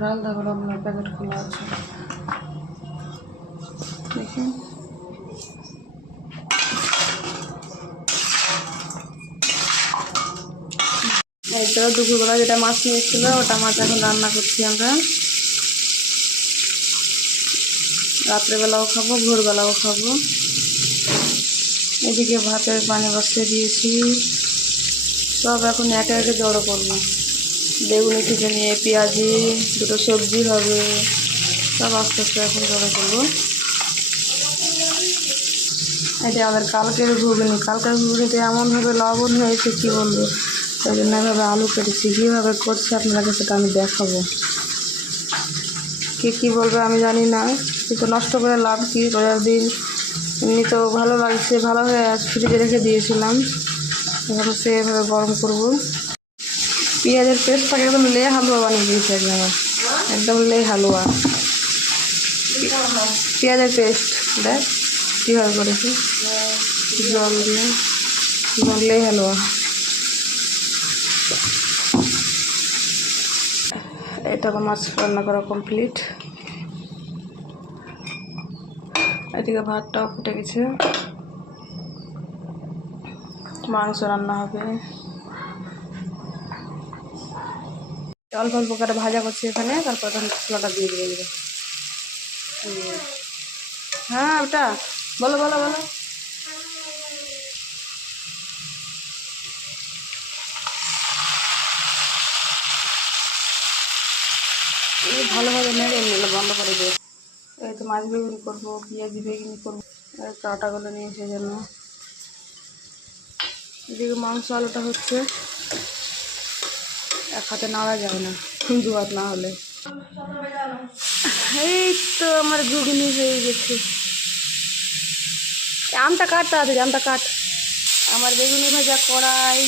ডাল দেখো লবণের প্যাকেট খোলা আছে। দেখি। তো দুপুরবেলা যেটা মাছ নিয়ে এসেছিল ওটা মাছ এখন রান্না করছি আমরা। রাত্রেবেলাও খাব, ভোরবেলাও খাব। এদিকে ভাতের পানি বসিয়ে দিয়েছি। সব এখন একে একে জড়ো করব। বেগুনি থেকে নিয়ে পেঁয়াজি, দুটো সবজি হবে। সব আস্তে আস্তে এখন জড়ো করব এটা আমাদের কালকের ঘুগনি। কালকের ঘুগনিতে এমনভাবে লবণ হয়েছে, কী বলব? তাই জন্য এভাবে আলু কেটেছি। কীভাবে করছে আপনাকে সেটা আমি দেখাবো। কে কী বলবে আমি জানি না। কিন্তু নষ্ট করে লাভ কি? রোজার দিন এমনি তো ভালো লাগছে। ভালো হয়ে আজ ফ্রিজে রেখে দিয়েছিলাম। এখন সে এভাবে গরম করব। পেঁয়াজের পেস্টটাকে একদম লে হালুয়া বানিয়ে দিয়েছে একদম। একদম লে হালুয়া। পেঁয়াজের পেস্ট, দেখ, কীভাবে করেছে। জল দিয়ে একদম লে হালুয়া। এটা আমার মাছ রান্না করা কমপ্লিট এদিকে ভাতটাও ফুটে গেছে। মাংস রান্না হবে। অল্প অল্প করে ভাজা করছি এখানে, তারপর তখন মশলাটা দিয়ে দিয়ে দেবে হ্যাঁ ওটা, বলো বলো বলো। ভালোভাবে নেড়ে নিলে বন্ধ করে দেবে এই তো মাছ বেগুনি করব, পেঁয়াজি বেগুনি করব আটাগুলো নিয়ে সেই জন্য। এদিকে মাংস আলুটা হচ্ছে। এক হাতে নাড়া যাবে না দু হাত না হলে। এই তো আমার ঘুগনি হয়ে গেছে। আমটা কাট তাড়াতাড়ি আমটা কাট। আমার বেগুনি ভাজা কড়াই।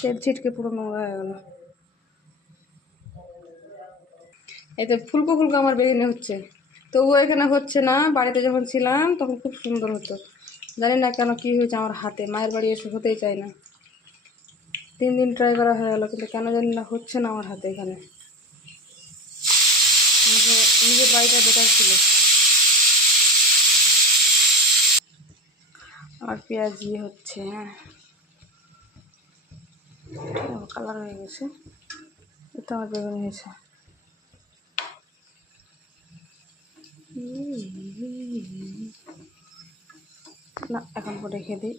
তেল ছিটকে পুরো নোংরা হয়ে গেল। এই তো ফুলকো ফুলকো আমার বেগুনি হচ্ছে। তবুও এখানে হচ্ছে না, বাড়িতে যখন ছিলাম তখন খুব সুন্দর হতো। জানি না কেন কী হয়েছে আমার হাতে, মায়ের বাড়ি এসে হতেই চায় না। তিন দিন ট্রাই করা হয়ে গেলো, কিন্তু কেন জানি না হচ্ছে না আমার হাতে এখানে। নিজের বাড়িটা বেটার ছিল। আর পেঁয়াজি হচ্ছে হ্যাঁ। কালার হয়ে গেছে। এটা আমার বেগুন হয়েছে। না এখন রেখে দিই।